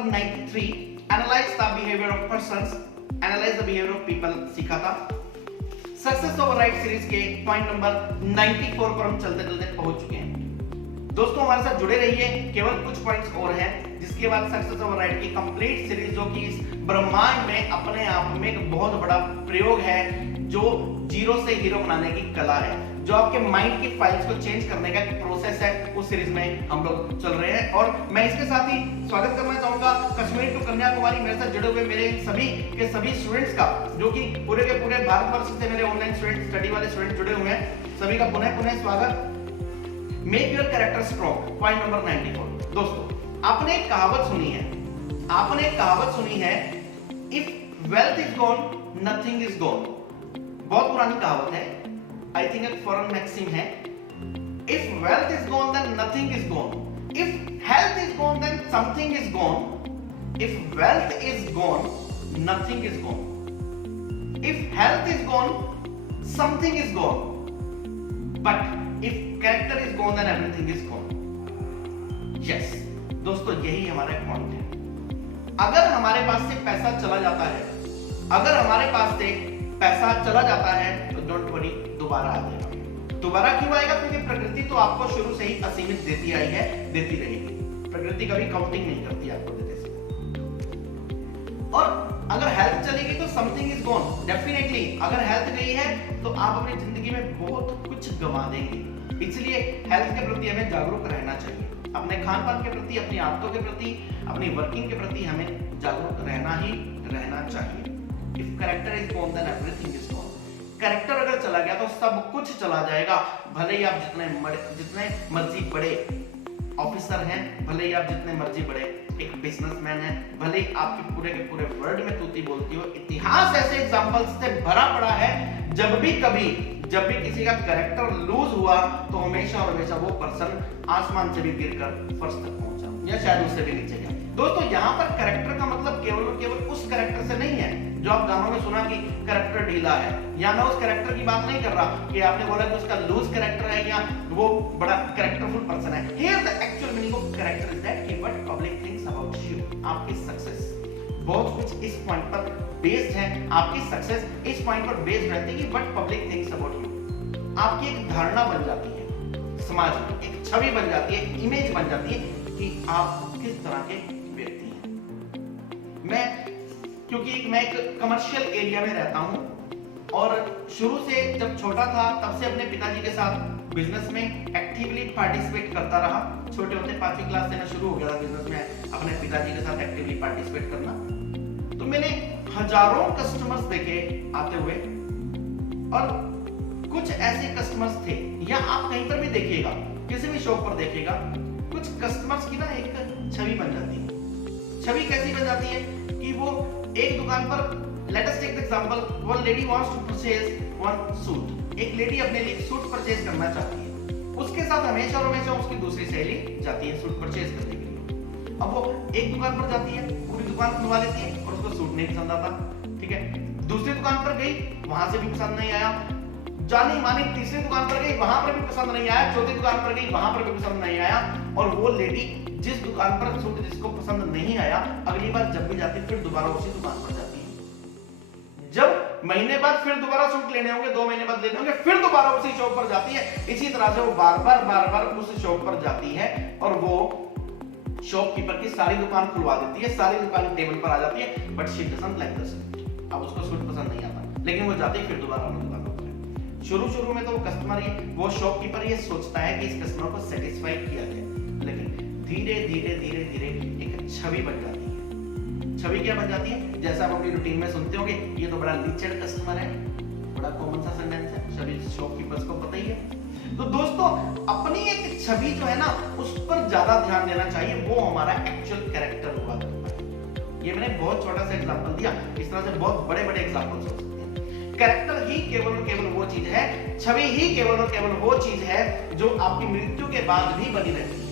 Number 93 analyse the behaviour of persons, analyse the behaviour of people सीखा था। Success override series के point number 94 पर हम चलते चलते पहुंच चुके हैं। दोस्तों हमारे साथ जुड़े रहिए, केवल कुछ पॉइंट्स और हैं, जिसके बाद सक्सेस ओवरराइड की कंप्लीट सीरीज, जो कि इस ब्रह्मांड में अपने आप में एक बहुत बड़ा प्रयोग है, जो जीरो से हीरो बनाने की कला है, जो आपके माइंड की फाइल्स को चेंज करने का एक प्रोसेस है, उस सीरीज में हम लोग चल रहे हैं। और मैं इसके साथ ही स्वागत करना चाहूंगा कश्मीर टू कन्याकुमारी मेरे साथ जुड़े हुए मेरे सभी के सभी स्टूडेंट्स का, जो कि पूरे के पूरे भारतवर्ष से मेरे ऑनलाइन स्टूडेंट, स्टडी वाले स्टूडेंट जुड़े हुए हैं, सभी का पुनः पुनः स्वागत। Make your character strong, point number 94। दोस्तों आपने एक कहावत सुनी है, आपने एक कहावत सुनी है, if wealth is gone nothing is gone. बहुत पुरानी कहावत है, आई थिंक एक फॉरेन मैक्सिम है। If wealth is gone then nothing is gone, if health is gone then something is gone, if wealth is gone nothing is gone, if health is gone something is gone, but if character is gone then everything is gone। yes दोस्तों यही हमारा point है। अगर हमारे पास से पैसा चला जाता है, अगर हमारे पास से पैसा चला जाता है तो डोंट वरी, दोबारा आ जाएगा। दोबारा क्यों आएगा? क्योंकि प्रकृति तो आपको शुरू से ही असीमित देती आई है, देती रहेगी। प्रकृति कभी काउंटिंग नहीं करती आपको देते से। और अगर हेल्थ चलेगी तो समथिंग इज गॉन, डेफिनेटली अगर हेल्थ गई है तो आप अपनी जिंदगी में बहुत कुछ गंवा देंगे। इसलिए हेल्थ के प्रति हमें जागरूक रहना चाहिए, अपने खान पान के प्रति, अपनी आदतों के प्रति, अपनी वर्किंग के प्रति हमें जागरूक रहना ही रहना चाहिए। If character is gone then everything is gone. Character अगर चला गया तो सब कुछ चला जाएगा। भले ही आप जितने मर्जी बड़े ऑफिसर हैं, भले ही आप जितने मर्जी बड़े एक बिजनेसमैन है, भले ही आपके पूरे के पूरे वर्ल्ड में तूती बोलती हो, इतिहास ऐसे एग्जांपल्स से भरा पड़ा है। जब भी किसी का कैरेक्टर लूज हुआ तो हमेशा और हमेशा वो पर्सन आसमान से भी गिरकर फर्श तक पहुंचा, या शायद उससे भी नीचे गया। दोस्तों यहाँ पर कैरेक्टर का मतलब केवल और केवल उस कैरेक्टर से नहीं है जो आप गानों में सुना कि कैरेक्टर ढीला है, या मैं उस कैरेक्टर की बात नहीं कर रहा कि आपने बोला कि उसका लूज कैरेक्टर है या वो बड़ा कैरेक्टरफुल पर्सन है। Here the actual meaning of character is that कि what public thinks about you. आपकी सक्सेस बहुत कुछ इस पॉइंट पर बेस्ड है, आपकी सक्सेस इस पॉइंट पर बेस्ड रहती है कि what public thinks about you. आपकी एक धारणा बन जाती है समाज में, एक छवि बन जाती है, इमेज बन जाती है कि आप किस तरह के व्यक्ति हैं। क्योंकि मैं एक कमर्शियल एरिया में रहता हूं और शुरू से जब छोटा था तब से अपने पिताजी के साथ बिजनेस में एक्टिवली पार्टिसिपेट करता रहा। छोटे होते 5वीं क्लास से मैं शुरू हो गया था बिजनेस में अपने पिताजी के साथ एक्टिवली पार्टिसिपेट करना। तो मैंने हजारों कस्टमर्स देखे आते हुए, और कुछ ऐसे कस्टमर्स थे, या आप कहीं पर भी देखिएगा, किसी भी शॉप पर देखिएगा, कुछ कस्टमर्स की ना एक छवि बन जाती है। छवि कैसी बन जाती है कि वो एक दुकान पर, let us take the example, one lady wants to purchase one suit. एक लेडी अपने लिए सूट परचेज करना चाहती है, उसके साथ हमेशा और हमेशा उसकी दूसरी सहेली जाती है सूट परचेज करने के लिए। अब वो एक दुकान पर जाती है, पूरी दुकान खुलवा लेती है और उसको सूट नहीं पसंद आता, ठीक है। दूसरी दुकान पर गई, वहां से भी पसंद नहीं आया, जानी मानी तीसरी दुकान पर गई, वहां पर भी पसंद नहीं आया, चौथी दुकान पर गई, वहां पर भी पसंद नहीं आया, और वो लेडी जिस दुकान पर सूट जिसको पसंद नहीं आया, अगली बार जब भी जाती फिर दोबारा उसी दुकान पर जाती है। जब महीने बाद फिर दोबारा सूट लेने होंगे, 2 महीने बाद लेने होंगे, फिर दोबारा उसी शॉप पर जाती है। इसी तरह से वो बार बार उस शॉप पर जाती है और वो शॉपकीपर की सारी दुकान खुलवा देती है, सारी दुकान टेबल पर आ जाती है, but she doesn't like the suit. अब उसको सूट पसंद नहीं आता, लेकिन वो जाती है फिर दोबारा उस दुकान पर। शुरू में तो वो शॉपकीपर ये सोचता है कि इस कस्टमर को सेटिस्फाई किया जाए, लेकिन धीरे धीरे एक छवि बन जाती है। छवि क्या बन जाती है? जैसा आप अपनी रूटीन में सुनते होंगे, ये तो बड़ा लीचड़ कस्टमर है, बड़ा कॉमन सा सेंटेंस है, सभी शॉपकीपर्स को पता ही है। तो दोस्तों अपनी एक छवि जो है ना, उस पर ज्यादा ध्यान देना चाहिए, वो हमारा एक्चुअल कैरेक्टर हुआ करता है। ये मैंने बहुत छोटा सा एग्जांपल दिया, इस तरह से बहुत बड़े एग्जांपल्स हो सकते हैं। कैरेक्टर ही केवल और केवल वो चीज है, छवि ही केवल और केवल वो चीज है जो आपकी मृत्यु के बाद भी बनी रहती है।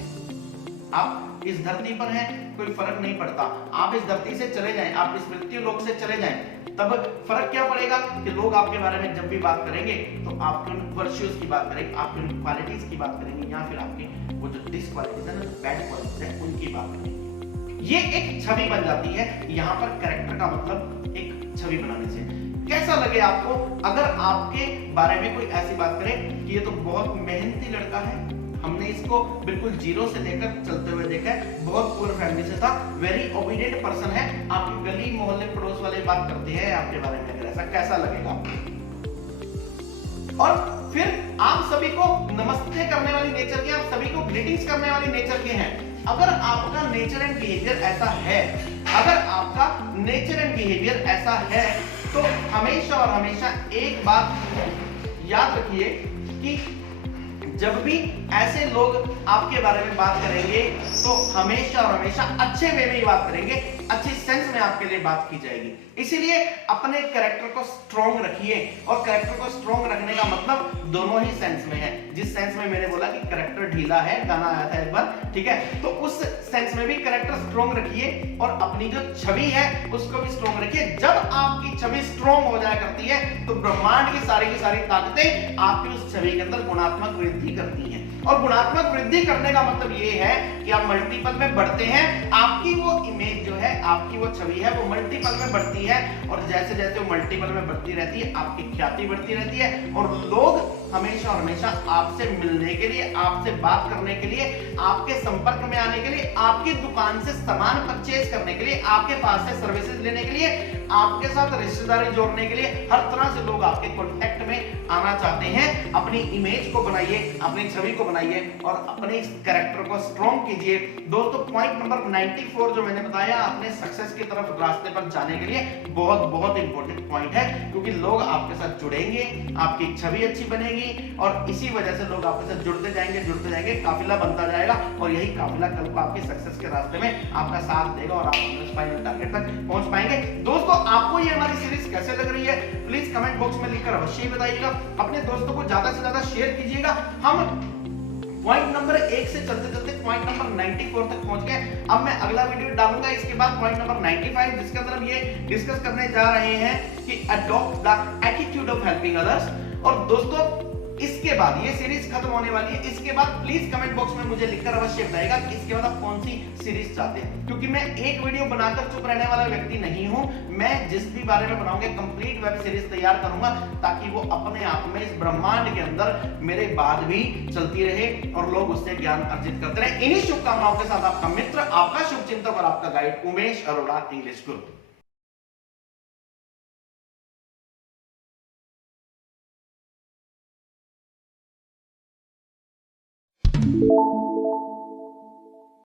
आप इस धरती पर हैं, कोई फर्क नहीं पड़ता, आप इस धरती से चले जाएं, आप इस मृत्यु लोक से चले जाएं, तब फर्क क्या पड़ेगा कि लोग आपके बारे में जब भी बात करेंगे तो आपके उन वर्च्यूज की बात करेंगे, आपके उन क्वालिटीज की बात करेंगे, या फिर आपकी वो जो डिसक्वालिटीज है ना, बैड क्वालिटीज है, उनकी बात करेंगे। ये एक छवि बन जाती है। यहाँ पर कैरेक्टर का मतलब एक छवि बनाने से। कैसा लगे आपको अगर आपके बारे में कोई ऐसी बात करे कि ये तो बहुत मेहनती लड़का है, हमने इसको बिल्कुल जीरो से लेकर चलते हुए देखा है, बहुत पुअर फैमिली से था, वेरी ओबीडिएंट पर्सन है, आपकी गली मोहल्ले पड़ोस वाले बात करते हैं आपके बारे में, अगर ऐसा कैसा लगेगा? और फिर आप सभी को नमस्ते करने वाली नेचर के, आप सभी को ग्रीटिंग्स करने वाली नेचर के हैं। अगर आपका नेचर एंड बिहेवियर ऐसा है, अगर आपका नेचर एंड बिहेवियर ऐसा है, तो हमेशा और हमेशा एक बात याद रखिए कि जब भी ऐसे लोग आपके बारे में बात करेंगे तो हमेशा और हमेशा अच्छे वे में ही बात करेंगे, अच्छी सेंस में आपके लिए बात की जाएगी। इसीलिए अपने कैरेक्टर को स्ट्रॉन्ग रखिए, और कैरेक्टर को स्ट्रॉन्ग रखने का मतलब दोनों ही सेंस में है। जिस सेंस में मैंने बोला कि कैरेक्टर ढीला है, गाना आया था एक बार, ठीक है, तो उस सेंस में भी कैरेक्टर स्ट्रॉन्ग रखिए और अपनी जो छवि है उसको भी स्ट्रॉन्ग रखिए। जब आपकी छवि स्ट्रॉन्ग हो जाया करती है तो ब्रह्मांड की सारी ताकतें आपकी उस छवि के अंदर गुणात्मक वृद्धि करती हैं। और गुणात्मक वृद्धि करने का मतलब ये है कि आप मल्टीपल में बढ़ते हैं, आपकी वो इमेज जो है, आपकी वो छवि है, वो मल्टीपल में बढ़ती है, और जैसे जैसे वो मल्टीपल में बढ़ती रहती है आपकी ख्याति बढ़ती रहती है, और लोग हमेशा और हमेशा आपसे मिलने के लिए, आपसे बात करने के लिए, आपके संपर्क में आने के लिए, आपकी दुकान से सामान परचेज करने के लिए, आपके पास से सर्विसेज लेने के लिए, आपके साथ रिश्तेदारी जोड़ने के लिए, हर तरह से लोग आपके कांटेक्ट में आना चाहते हैं। अपनी इमेज को बनाइए, अपनी छवि को बनाइए और अपने कैरेक्टर को स्ट्रॉन्ग कीजिए। दोस्तों, पॉइंट नंबर 94 जो मैंने बताया, अपने सक्सेस की तरफ रास्ते पर जाने के लिए बहुत बहुत इंपॉर्टेंट पॉइंट है, क्योंकि लोग आपके साथ जुड़ेंगे, आपकी छवि अच्छी बनेगी, और इसी वजह से लोग आपके साथ जुड़ते जाएंगे, काफिला बनता जाएगा, और यही काफिला कल को आपके सक्सेस के रास्ते में आपका साथ देगा और आप अपने फाइनल टारगेट तक पहुंच पाएंगे। दोस्तों, आपको ये हमारी सीरीज कैसे लग रही है प्लीज कमेंट बॉक्स में लिखकर अवश्य ही बताइएगा। अपने दोस्तों को ज्यादा से ज्यादा शेयर कीजिएगा। हम पॉइंट नंबर 1 से चलते चलते पॉइंट नंबर 94 तक पहुंच गए। अब मैं अगला वीडियो डालूंगा इसके बाद पॉइंट नंबर 95, जिसके अंदर हम ये डिस्कस करने जा रहे हैं कि adopt the attitude of helping others. और दोस्तों, इसके बाद ये सीरीज खत्म होने वाली है, इसके बाद प्लीज कमेंट बॉक्स में मुझे लिखकर अवश्य बताइएगा कि इसके बाद आप कौन सी सीरीज चाहते हैं, क्योंकि मैं एक वीडियो बनाकर चुप रहने वाला व्यक्ति नहीं हूं। मैं जिस भी बारे में बनाऊंगा कंप्लीट वेब सीरीज तैयार करूंगा, ताकि वो अपने आप में इस ब्रह्मांड के अंदर मेरे बाद भी चलती रहे और लोग उससे ज्ञान अर्जित करते रहे। इन्हीं शुभकामनाओं के साथ आपका मित्र, आपका शुभचिंतक और आपका गाइड उमेश अरोड़ा, इंग्लिश गुरु।